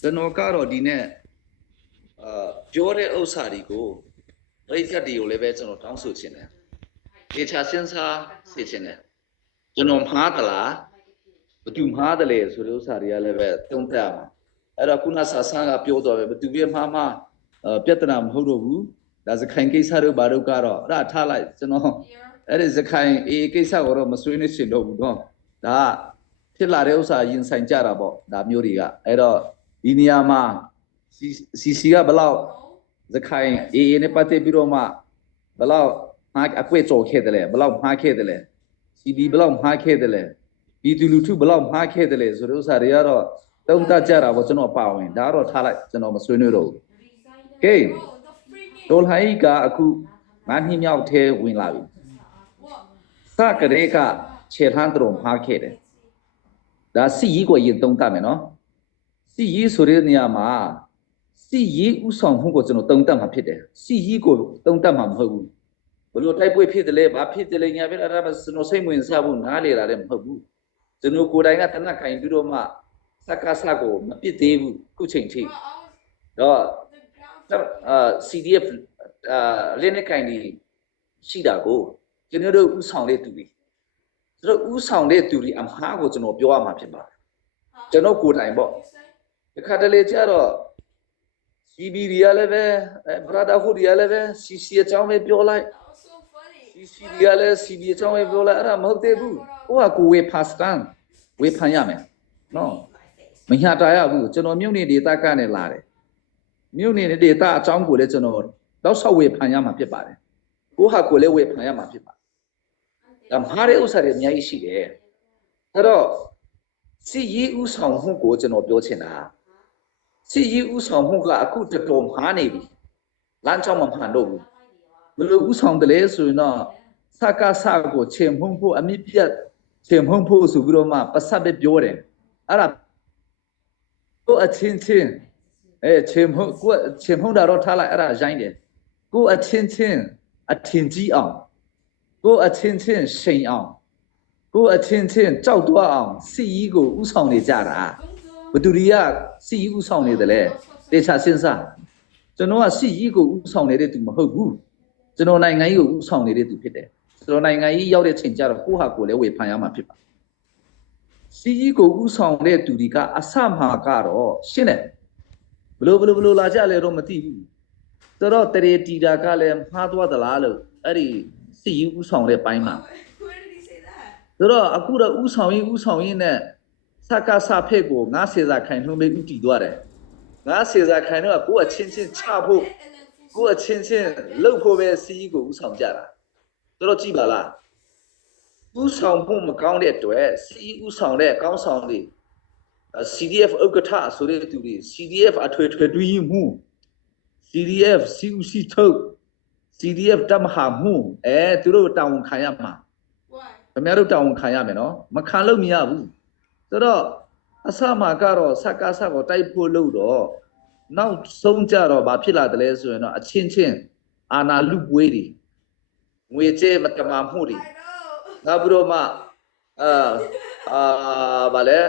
ကျွန်တော်ကတော့ဒီနေ့ပြောတဲ့ဥစ္စာတွေကိုပရိသတ်တွေကိုလည်းပဲကျွန်တော်တောင်းဆိုချင်တယ်ဒေချာစဉ်းစားစေချင်တယ်ကျွန်တော်မှားသလားဘသူမှားတယ်လဲဆိုတဲ့ဥစ္စာတွေကလည်းပဲသုံးသပ်မှာအဲ့တော့ခုနဆာဆန်းကပြောတော့ပဲဘသူပြမှားမှားပြဿနာမဟုတ်တော့ဘူးဒါစခိုင်ကိစ္စတို့ဘာတို့ကတော့အဲ့ဒါထားလိုက်ကျွန်တော်အဲ့ဒီစခိုင်အေးကိစ္စကိုတော့မဆွေးနွေးချင်တော့ဘူးနော်ဒါဖြစ်လာတဲ့ဥစ္စာရင်ဆိုင်ကြတာပေါ့ဒါမျိုးတွေကအဲ့တော့ဒီနေရာမှာစီကဘလောက်စခိုင်အေးနဲ့ပတ်သက်ပြီးတော့မှဘလောက်မှားအကွက်ကြော်ခဲ့တယ်လဲဘလောက်မှားခဲ့တယ်လဲစီဒီဘလောက်မှားခဲ့တယ်လဲဒီတူလူထုဘလောက်မှားခဲ့တယ်လဲဆိုတဲ့ဥစ္စာတွေကတော့တုံးတကြတာပေါ့ကျွန်တော်ပါဝင်ဒါကတော့ထားလိုက်ကျွန်တော်မဆွေးနွေးတော့ဘူးကဲဒေါ်ဟိုင်ကအခုငါးနှစ်မြောက်ထဲဝင်လာပြီစကရေကခြေထမ်းတော်မှားခဲ့တယ်ဒါစီရီကိုရင်တုံးတတ်မယ်နော်စီရီဆိုတဲ့နေရာမှာစီရီဥဆောင်မှုကိုကျွန်တော်တုံးတတ်မှာဖြစ်တယ်စီရီကိုတုံးတတ်မှာမဟုတ်ဘူးဘလို့တိုက်ပွဲဖြစ်တယ်လဲဘာဖြစ်တယ်လဲညာဖြစ်အဲ့ဒါကျွန်တော်စိတ်ဝင်စားဖို့နားလေတာလည်းမဟုတ်ဘူးကျွန်တော်ကိုယ်တိုင်ကတနက်ခိုင်ပြီးတော့မှစကားစကိုမပစ်သေးဘူးခုချိန်ထိတော့CDF လင်းနေခိုင်ဒီရှိတာကိုကျွန်တော်တို့ဥဆောင်တဲ့သူတွေသူတို့ဥဆောင်တဲ့သူတွေအမှားကိုကျွန်တော်ပြောရမှာဖြစ်ပါတယ်ကျွန်တော်ကိုယ်တိုင်ပေါ့ဒီခါတလေကျတော့ CB တွေကလည်းပဲ brotherhood တွေကလည်းပဲ CC အကြောင်းပဲပြောလိုက် CC တွေကလည်း CB အကြောင်းပဲပြောလိုက်အဲ့ဒါမဟုတ်သေးဘူးဟိုကကိုဝေဖာစတန်ဝေဖန်ရမယ်နော်မညာတာရဘူးကျွန်တော်မြို့နေဒေသကနေလာတယ်မြို့နေဒေသအကြောင်းကိုလည်းကျွန်တော်တော့ဆောက်ဝေဖန်ရမှာဖြစ်ပါတယ်ကိုဟာကိုလည်းဝေဖန်ရမှာဖြစ်ပါတယ်ဒါမှားတဲ့ဥစ္စာတွေအများကြီးရှိတယ်အဲ့တော့စီရီဥဆောင်မှုကိုကျွန်တော်ပြောချင်တာစီရီဥဆောင်မှုကအခုတော်တော်မှားနေပြီလမ်းကြောင်းမမှန်တော့ဘူးဘယ်လိုဥဆောင်တယ်လဲဆိုရင်တော့စကားစကိုချေမှုန်းဖို့အမြင့်ပြတ်ချေမှုန်းဖို့ဆိုပြီးတော့မှပတ်သက်ပဲပြောတယ်အဲ့ဒါကိုအချင်းချင်းချေမှုန်းကိုချေမှုန်းတာတော့ထားလိုက်အဲ့ဒါရိုင်းတယ်ကိုအချင်းချင်းအထင်ကြီးအောင်ကိုအချင်းချင်းရှိန်အောင်ကိုအချင်းချင်းကြောက်သွားအောင်စီရီကိုဥဆောင်နေကြတာဘသူတွေကစီရီဥဆောင်နေတယ်လေတေချာစဉ်းစားကျွန်တော်ကစီရီကိုဥဆောင်နေတဲ့သူမဟုတ်ဘူးကျွန်တော်နိုင်ငံကြီးကိုဥဆောင်နေတဲ့သူဖြစ်တယ်ကျွန်တော်နိုင်ငံကြီးရောက်တဲ့ချိန်ကျတော့ကိုဟာကိုလည်းဝေဖန်ရမှာဖြစ်ပါစီရီကိုဥဆောင်တဲ့သူတွေကအဆမှာကတော့ရှင်းတယ်ဘလို့လာကြလဲတော့မသိဘူးဆိုတော့တရေတီတာကလည်းမှားသွားသလားလို့အဲ့ဒီစီရီဥဆောင်တဲ့ပိုင်းမှာဆိုတော့အခုတော့ဥဆောင်ရင်နဲ့စကားစဖက်ကိုငါစေစာခိုင်ထုံးပဲဥတည်သွားတယ်ငါစေစာခိုင်တော့ကိုအချင်းချင်းချဖို့ကိုအချင်းချင်းလှုပ်ဖို့ပဲစီးကိုဥဆောင်ကြတာတော့ကြည့်ပါလားဥဆောင်ဖို့မကောင်းတဲ့အတွက်စီးဥဆောင်တဲ့ကောင်းဆောင်တွေ CDF ဥက္ကဋ္ဌဆိုတဲ့သူတွေ CDF အထွေထွေတွင်းမှု CDF CUC ထုတ် CDF တမဟာမှုသူတို့တောင်းခံရမှာခင်ဗျားတို့တောင်းခံရမယ်နော်မခံလို့မရဘူးဆိုတော့အစမှာကတော့စကားစကိုတိုက်ဖို့လို့တော့နောက်ဆုံးကြတော့ဘာဖြစ်လာတယ်လဲဆိုရင်တော့အချင်းချင်းအာနာလူပွေးတွေငွေကြေးမတမာမှုတွေနောက်ပြီးတော့မှဘာလဲ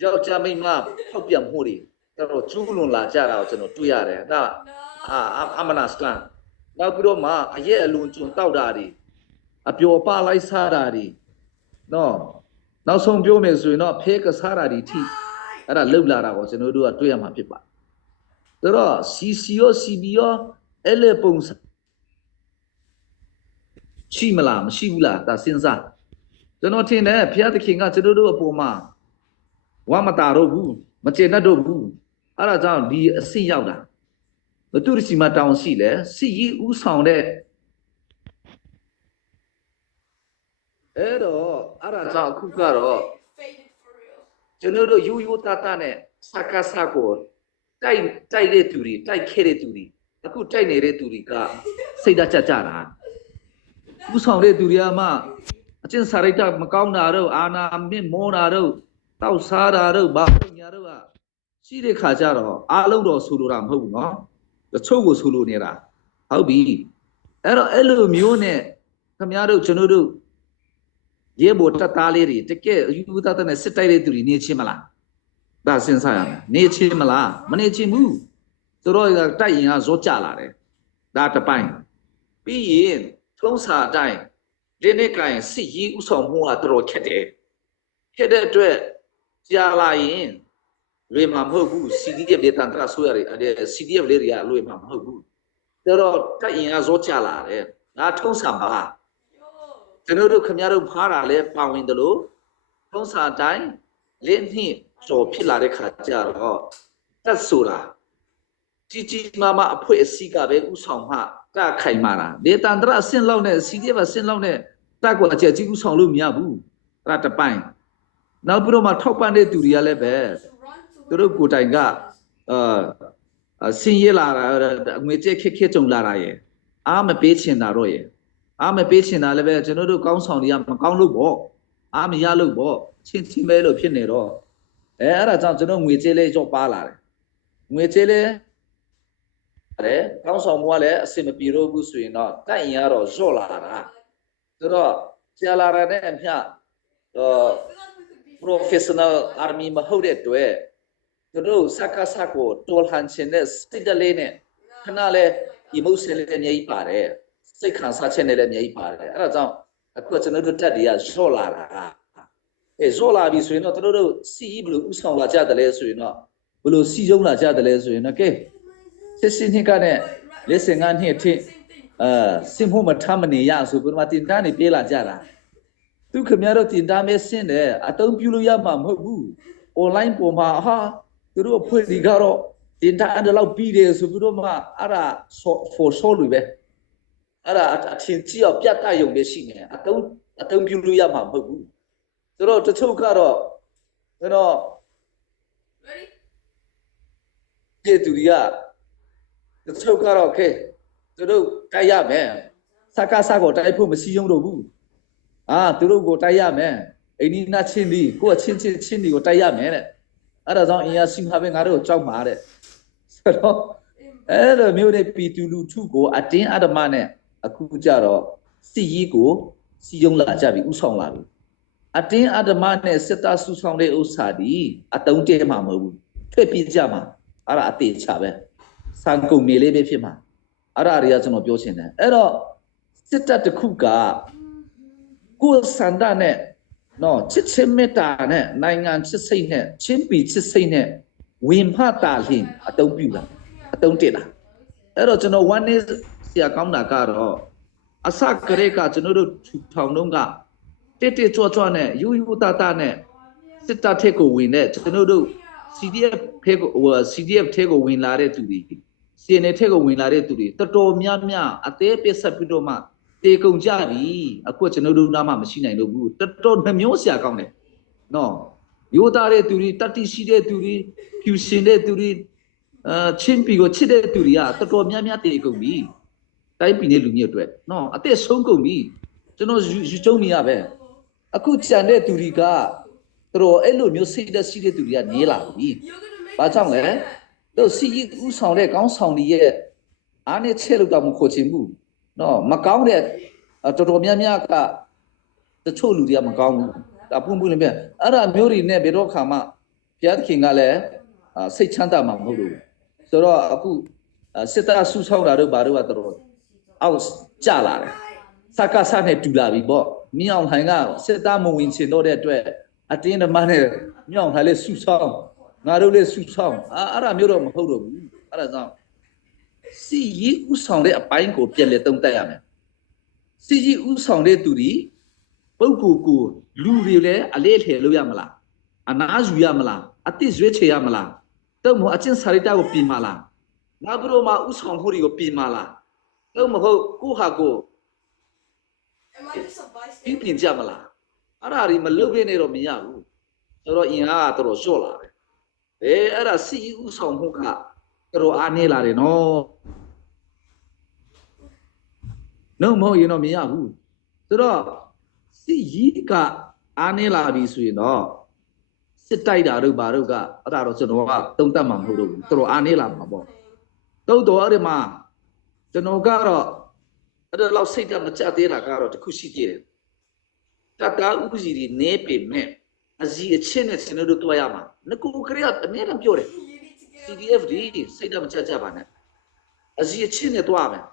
ကြောက်ကြမိတ်မဖောက်ပြန်မှုတွေတော့ကျူးလွန်လာကြတာကိုကျွန်တော်တွေ့ရတယ်ဒါအမနာစကန်နောက်ပြီးတော့မှအရက်အလွန်ကျွံတောက်တာတွေအပျော်ပါလိုက်စားတာတွေနော်နောက်ဆုံးပြောမယ်ဆိုရင်တော့ဖဲကစားတာတွေထိအဲ့ဒါလှုပ်လာတာကိုကျွန်တော်တို့ကတွေ့ရမှာဖြစ်ပါဆိုတော့ CC ရော CB ရောအဲ့လေပုံစံရှိမလားမရှိဘူးလားဒါစဉ်းစားကျွန်တော်ထင်တယ်ဘုရားသခင်ကကျွန်တော်တို့အပေါ်မှာဝါမတာတော့ဘူးမကျေနပ်တော့ဘူးအဲ့ဒါကြောင့်ဒီအဆင့်ရောက်တာဘသူစီမတောင်းရှိလဲစီရီဥဆောင်တဲ့အဲ့တော့အဲ့ဒါကြောင့်အခုကတော့ကျွန်တော်တို့ယူတနဲ့စကားစကိုတိုက်တဲ့သူတွေတိုက်ခဲ့တဲ့သူတွေအခုတိုက်နေတဲ့သူတွေကစိတ်ဓာတ်ကြတာဥဆောင်တဲ့သူတွေကမှအကျင့်စာရိတ္တမကောင်းတာတော့အာနာမြင့်မောတာတော့တောက်စားတာတော့ဘာညာတော့ကရှိတဲ့ခါကျတော့အားလုံးတော့ဆိုလိုတာမဟုတ်ဘူးနော်တချို့ကိုဆိုလိုနေတာဟုတ်ပြီအဲ့တော့အဲ့လိုမျိုးနဲ့ခင်ဗျားတို့ကျွန်တော်တို့ရဲဘော်တပ်သားလေးတွေတကယ်ယူသားတဲ့စစ်တိုက်တဲ့သူတွေနေချင်းမလား ဒါစဉ်းစားရမယ်နေချင်းမလားမနေချင်းဘူးသူတို့တိုက်ရင်ကဇောကြလာတယ်ဒါတစ်ပိုင်းပြီးရင်ထုံးစာအတိုင်းဒီနေ့ကရင်စစ်ရေးဥဆောင်မှုကတော်တော်ခက်တယ်ခက်တဲ့အတွက်ကြာလာရင်လွေမှာမဟုတ်ဘူး CDF တွေတန်တရာဆိုရတယ်အဲ့ CDF လေးတွေကလွေမှာမဟုတ်ဘူးတော်တော်တိုက်ရင်ကဇောကြလာတယ်ဒါထုံးစာပါကျွန်တော်တို့ခင်ဗျားတို့ဖားတာလဲပါဝင်တယ်လို့ထုံးစာအတိုင်းလင်းနှင့်ကျော်ဖြစ်လာတဲ့ခါကျတော့တက်ဆိုတာကြီးမားမားအဖွဲအစည်းကပဲဥဆောင်မှကခိုင်မာတာဒေတန္တရအဆင့်လောက်နဲ့ CDF အဆင့်လောက်နဲ့တက်ကွာချက်ကြီးဥဆောင်လို့မရဘူးအဲ့ဒါတစ်ပိုင်းနောက်ပြီးတော့မှထောက်ပံ့တဲ့သူတွေကလည်းပဲသူတို့ကိုယ်တိုင်ကဆင်းရဲလာတာငွေကြေးခက်ကြုံလာတာရဲ့အားမပေးချင်တာတော့ရဲ့အားမပေးချင်တာလည်းပဲကျွန်တော်တို့ကောင်းဆောင်တွေကမကောင်းလို့ပေါ့အားမရလို့ပေါ့ချင်းပဲလို့ဖြစ်နေတော့အဲ့ဒါကြောင့်ကျွန်တော်ငွေကြေးလေးရော့ပါလာတယ်ငွေကြေးလေးတယ်ကောင်းဆောင်မှုကလည်းအစင်မပြေတော့ဘူးဆိုရင်တော့တိုက်ရင်ကတော့ရော့လာတာဆိုတော့ကြာလာတဲ့နဲ့အမျှprofessional army မဟုတ်တဲ့အတွက်သူတို့စကားစကိုတော်လှန်ခြင်းနဲ့စိတ်တလေးနဲ့ခဏလဲ emotion လေးအများကြီးပါတယ်စိတ်ခံစားချက်နဲ့လည်းအများကြီးပါတယ်အဲ့ဒါကြောင့်အခုကျွန်တော်တို့တက်တွေကရော့လာတာရော့လာပြီဆိုရင်တော့တို့စီဘလို့ဥဆောင်လာကြတယ်လဲဆိုရင်တော့ဘလို့စီရုံးလာကြတယ်လဲဆိုရင်တော့ကဲစစ်စစ်နှစ်ကနဲ့လက်စင်ကနှစ်ထိစင်ဖို့မထမနေရဆိုပြီးတော့တင်တန်းနေပြေးလာကြတာသူခင်ဗျားတို့တင်တန်းမဲဆင်းတယ်အတုံးပြလို့ရမှာမဟုတ်ဘူး online ပေါ်မှာဟာသူတို့အဖွဲ့ဒီကတော့တင်တန်းအဲ့လောက်ပြီးတယ်ဆိုပြီးတော့မှအဲ့ဒါ for show လို့ပဲအဲ့ဒါအထင်ကြီးအောင်ပြတ်တရုံပဲရှိနေအတုံးပြလို့ရမှာမဟုတ်ဘူးဆိုတော့တချို့ကတော့ကျွန်တော်ဒီသူတွေကတချို့ကတော့ခဲသူတို့တိုက်ရမယ်စကားစကိုတိုက်ဖို့မရှိရုံတော့ဘူးသူတို့ကိုတိုက်ရမယ်အိနီနာချင်းဒီကိုအချင်းဒီကိုတိုက်ရမယ်တဲ့အဲ့ဒါကြောင့်အင်အားစီမှာပဲငါတို့ကြောက်မှာတဲ့ဆိုတော့အဲ့လိုမျိုးတဲ့ပီတူလူထုကိုအတင်းအဓမ္မနဲ့အခုကြတော့စစ်ရေးကိုစီယုံလာကြပြီဥဆောင်လာပြီအတင်းအဓမ္မနဲ့စစ်သားစုဆောင်တဲ့ဥစ္စာဒီအတုံးတဲမှာမဟုတ်ဘူးထွက်ပြေးကြမှာအဲ့ဒါအသေးချပဲစံကုန်နေလေးပဲဖြစ်မှာအဲ့ဒါတွေကကျွန်တော်ပြောချင်တယ်အဲ့တော့စစ်တပ်တစ်ခုကကိုယ်စန္ဒနဲ့နော်ချစ်ချင်းမေတ္တာနဲ့နိုင်ငံချစ်စိတ်နဲ့ချင်းပီချစ်စိတ်နဲ့ဝင်ဖတာလင်းအတုံးပြူလာအတုံးတက်လာအဲ့တော့ကျွန်တော်1 day ဆရာကောင်းတာကတော့အစကရေကကျွန်တော်တို့ထောင်လုံးကတက်ကြွနဲ့ယူတာနဲ့စစ်တပ်ထက်ကိုဝင်တဲ့ကျွန်တော်တို့ CDF ထဲကိုဝင်လာတဲ့သူတွေ CNA ထဲကိုဝင်လာတဲ့သူတွေတော်တော်များများအသေးပစ်ဆက်ပြီးတော့မှတေကုန်ကြပြီအခုကျွန်တော်တို့နားမှာမရှိနိုင်လို့ဘူးတော်တော်နှမျိုးဆရာကောင်းတယ်နော်ရိုးသားတဲ့သူတွေတတိရှိတဲ့သူတွေဖြူရှင်တဲ့သူတွေချင်းပီကိုချစ်တဲ့သူတွေကတော်တော်များများတေကုန်ပြီတိုင်းပြည်နဲ့လူမျိုးအတွက်နော်အသက်ဆုံးကုန်ပြီကျွန်တော်ယူကျုံနေရပဲအခုကြံတဲ့သူတွေကတော်အဲ့လိုမျိုးစိတ်သက်ရှိတဲ့သူတွေကနေလာပြီဘာကြောင့်လဲတို့စီဥဆောင်တဲ့ကောင်းဆောင်တွေရဲ့အားနဲ့ချက်လို့တော့မခေါ်ချင်ဘူးနော်မကောင်းတဲ့တော်တော်များများကတချို့လူတွေကမကောင်းဘူးဒါပုံပွင့်လည်းပြအဲ့ဒါမျိုးတွေနဲ့ဘယ်တော့ခါမှဘုရားသခင်ကလည်းစိတ်ချမ်းသာမှာမဟုတ်ဘူးဆိုတော့အခုစစ်သားစုဆောင်တာတို့ဘာတို့ကတော်အောက်ကျလာတယ်စကားစားနဲ့တူလာပြီပေါ့မြောင်ထိုင်ကစစ်သားမဝင်ချင်တော့တဲ့အတွက်အတင်းဓမ္မနဲ့မြောင်ထိုင်လေးစုဆောင်ငါတို့လေးစုဆောင်အဲ့ဒါမျိုးတော့မဟုတ်တော့ဘူးအဲ့ဒါကြောင့်စီရီဥဆောင်တဲ့အပိုင်းကိုပြန်လဲတုံးတက်ရမယ်စီရီဥဆောင်တဲ့သူဒီပုဂ္ဂိုလ်ကိုလူတွေလည်းအလေးထည့်လို့ရမလားအနာယူရမလားအတိရွေးချယ်ရမလားတော့မဟုတ်အချင်းစာရိတ္တကိုပြင်မလားနောက်ပြီးတော့မှဥဆောင်မှုတွေကိုပြင်မလားတော့မဟုတ်ကိုဟာကိုပြင်ကြမလားအဲ့ဒါတွေမလုပ်ခဲ့နေတော့မရဘူးဆိုတော့အင်အားကတော်တော်လျှော့လာတယ်အဲ့ဒါစီဥဆောင်မှုကတော်အားနေလာတယ်နော်မဟုတ်ရင်တော့မရဘူးဆိုတော့စီရီကအားနေလာပြီဆိုရင်တော့စစ်တိုက်တာတို့ဘာတို့ကအဲ့ဒါတော့ကျွန်တော်ကတုံ့တက်မှာမဟုတ်တော့ဘူးတော်အားနေလာမှာပေါ့တော့အဲ့ဒီမှာကျွန်တော်ကတော့အဲ့ဒါလောက်စိတ်ကမကြသေးတာကတော့တခုရှိသေးတယ်တတာဥပစီတွေနေပေမဲ့ အစီအချင်းနဲ့ကျွန်တော်တို့တွေ့ရမှာငါကိုကလေးကအမြဲတမ်းပြောတယ် CDF ဒီစိတ်ဓာတ်မချပါနဲ့အစီအချင်းနဲ့တွေ့မယ်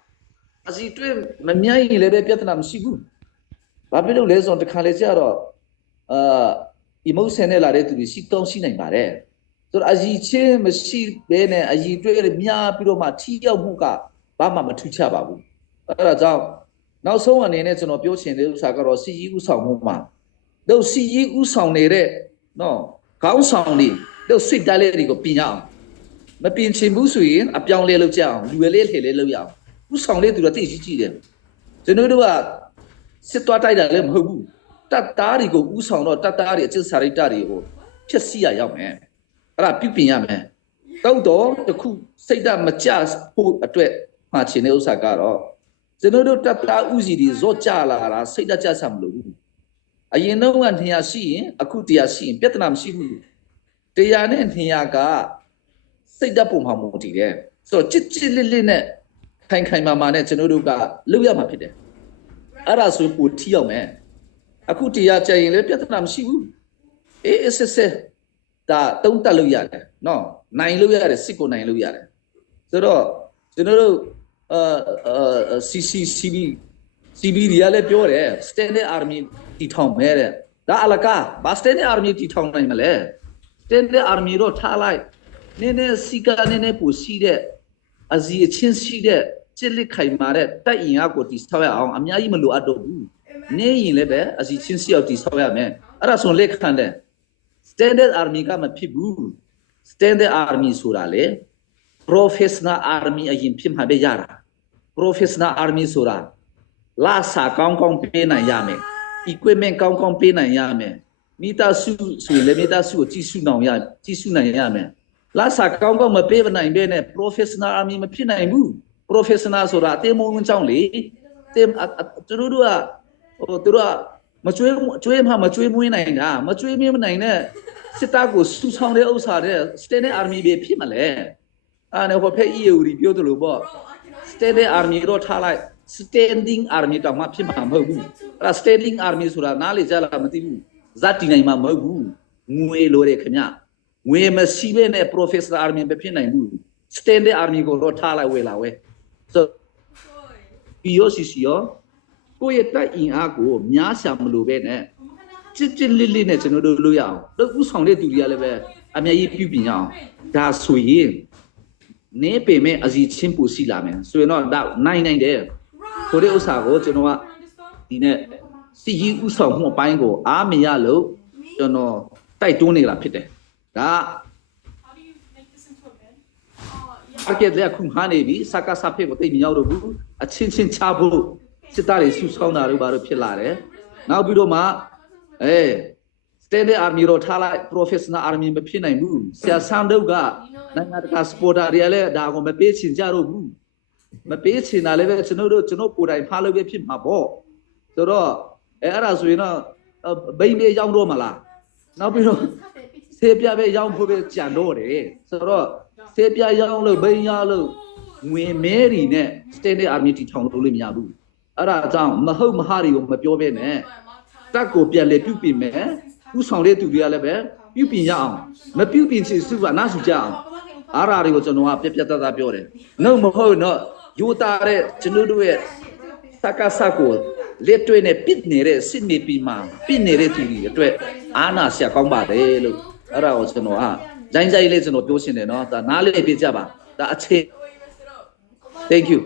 အစီတွေ့မမြိုင်းရင်လည်းပြဿနာမရှိဘူးဘာဖြစ်လို့လဲဆိုတော့တခါလေကျတော့emotion နဲ့လာတဲ့သူတွေရှိကောင်းရှိနိုင်ပါတယ်ဆိုတော့အစီချင်းမရှိဘဲနဲ့အစီတွေ့များပြီးတော့မှထိရောက်မှုကဘာမှမထူးခြားပါဘူးအဲ့ဒါကြောင့်နောက်ဆုံးအနေနဲ့ကျွန်တော်ပြောချင်တဲ့ဥစ္စာကတော့စီကြီးဥဆောင်မှုမှာတို့စီကြီးဥဆောင်နေတဲ့နော်ခေါင်းဆောင်တွေတို့စစ်တမ်းလေးတွေကိုပြင်ရအောင်မပြင်ချင်ဘူးဆိုရင်အပြောင်းလဲလုပ်ကြအောင်လူရလေးလှည့်လေးလုပ်ရအောင်ဥဆောင်လေးသူတို့သိရှိကြည့်တယ်ကျွန်တော်တို့ကစစ်သွားတိုက်တာလည်းမဟုတ်ဘူးတပ်သားတွေကိုဥဆောင်တော့တပ်သားတွေအကျဉ်းစာရိတ္တတွေကိုဖျက်ဆီးရရောက်မယ်အဲ့ဒါပြုပြင်ရမယ်တော့တခုစိတ်ဓာတ်မကျဖို့အတွက်မှာချင်တဲ့ဥစ္စာကတော့ကျွန်တော်တို့တပ်သားဥစီတွေဇော့ကြလာတာစိတ်ဓာတ်ကျဆံမလို့ဘူးအရင်တော့က200ရှိရင်အခု100ရှိရင်ပြဿနာမရှိဘူး100နဲ့200ကစိတ်ဓာတ်ပုံမှာမဟုတ်တည်တယ်ဆိုတော့ချစ်လစ်နဲ့ခိုင်မာနဲ့ကျွန်တော်တို့ကလုပ်ရမှာဖြစ်တယ်အဲ့ဒါဆိုပိုထီရောက်မယ်အခု100ကျရင်လည်းပြဿနာမရှိဘူးအေးစစ်ဒါတုံးတက်လို့ရတယ်နော်နိုင်လို့ရတယ်စစ်ကိုနိုင်လို့ရတယ်ဆိုတော့ကျွန်တော်တို့CB တွေကလည်းပြောတယ် Standard Army တီထောင်မယ်တဲ့ဒါအလကားဘာ Standard Army တီထောင်နိုင်မလဲ Standard Army တော့ထားလိုက်နည်းနည်းစီကနေနဲ့ပူရှိတဲ့အစီအချင်းရှိတဲ့ချစ်လက်ခိုင်မာတဲ့တိုက်ရင်အကိုတီဆောက်ရအောင်အများကြီးမလိုအပ်တော့ဘူးနေရင်လည်းပဲအစီချင်းစီအောင်တီဆောက်ရမယ်အဲ့ဒါဆိုလက်ခံတယ် Standard Army ကမဖြစ်ဘူး Standard Army ဆိုတာလေ Professional Army အရင်ဖြစ်မှာပဲရတာ Professional Army ဆိုတာလာစာကောင်းပေးနိုင်ရမယ် equipment ကောင်းပေးနိုင်ရမယ်မိသားစုဆိုရင်လည်းမိသားစုကိုကြီးစုနိုင်ရမယ်လာစာကောင်းမပေးနိုင်ဘဲနဲ့ Professional Army မဖြစ်နိုင်ဘူး Professional ဆိုတာအသေးမုံကြောင်းလေသူတို့ကမကျွေးမွေးနိုင်တာမကျွေးမွေးနိုင်တဲ့စစ်တပ်ကိုစုဆောင်တဲ့ဥစ္စာတဲ့ Standard Army ပဲဖြစ်မလဲအဲ့ဒါဟိုဖက် EU ပြောတယ်လို့ပေါ့ Standard Army တော့ထားလိုက် Standing Army တောင်မှဖြစ်မှာမဟုတ်ဘူးအဲ့ဒါ Standing Army ဆိုတာနားလေကြလားမသိဘူးဇတ်တီနိုင်မှာမဟုတ်ဘူးငွေလိုတယ်ခင်ဗျငွေမရှိဘဲနဲ့ Professional Army ပဲဖြစ်နိုင်ဘူး Standard Army ကိုတော့ထားလိုက်ဝယ်လာဝဲဆိုPOCC ရောကိုယ့်ရဲ့တိုက်အင်အားကိုများရှာမလို့ပဲနဲ့ချစ်လစ်နဲ့ကျွန်တော်တို့လုပ်ရအောင်တို့ဥဆောင်တဲ့သူတွေကလည်းပဲအများကြီးပြုပြင်ရအောင်ဒါဆိုရင်နေပေမဲ့အစီချင်းပူစီလာမယ်ဆိုရင်တော့ဒါနိုင်တယ်ဆိုတဲ့ဥစ္စာကိုကျွန်တော်ကဒီနေ့စီကြီးဥဆောင်မှုအပိုင်းကိုအားမရလို့ကျွန်တော်တိုက်တွန်းနေတာဖြစ်တယ်ဒါအကဲလက်ခုမှနေပြီစကားစဖေးကိုတိတ်မရောက်တော့ဘူးအချင်းချင်းချဖို့စစ်သားတွေစုဆောင်းတာတို့ဘာလို့ဖြစ်လာတယ်နောက်ပြီးတော့မှStandard Army တော့ထားလိုက် Professional Army မဖြစ်နိုင်ဘူးဆရာဆန်းတို့ကနိုင်ငံတကာစပေါ်တာတွေလည်းဒါကိုမပေးချင်ကြတော့ဘူးမပေးချင်တာလည်းပဲကျွန်တော်ကိုယ်တိုင်ဖားလို့ပဲဖြစ်မှာပေါ့ဆိုတော့အဲ့ဒါဆိုရင်တော့ဘိန်းလေးရောက်တော့မလားနောက်ပြီးတော့ဆေးပြပဲရောက်ဖို့ပဲကြံတော့တယ်ဆိုတော့ဆေးပြရောက်လို့ဘိန်းရလို့ငွေမဲတွေနဲ့ Standard Army တီထောင်လို့မရဘူးအဲ့ဒါကြောင့်မဟုတ်မဟာတွေကိုမပြောဘဲနဲ့တက်ကိုပြန်လေပြုပြင်မယ်ဥဆောင်တဲ့သူတွေကလည်းပဲပြုပြင်ရအောင်မပြုပြင်ချင်စုကနားစုကြအောင်အားရာတွေကိုကျွန်တော်ကပြတ်သားပြောတယ်နှုတ်မဟုတ်တော့ယူတာတဲ့ကျွန်တော်တို့ရဲ့စကားစကိုလက်တွေ့နဲ့ပစ်နေတဲ့စစ်နေပြီးမှပစ်နေတဲ့သူတွေအတွက်အားနာဆရာကောင်းပါတယ်လို့အဲ့ဒါကိုကျွန်တော်ကဂျိုင်းလေးကျွန်တော်ပြောရှင်းတယ်နော်ဒါနားလေးပြကြပါဒါအခြေ Thank you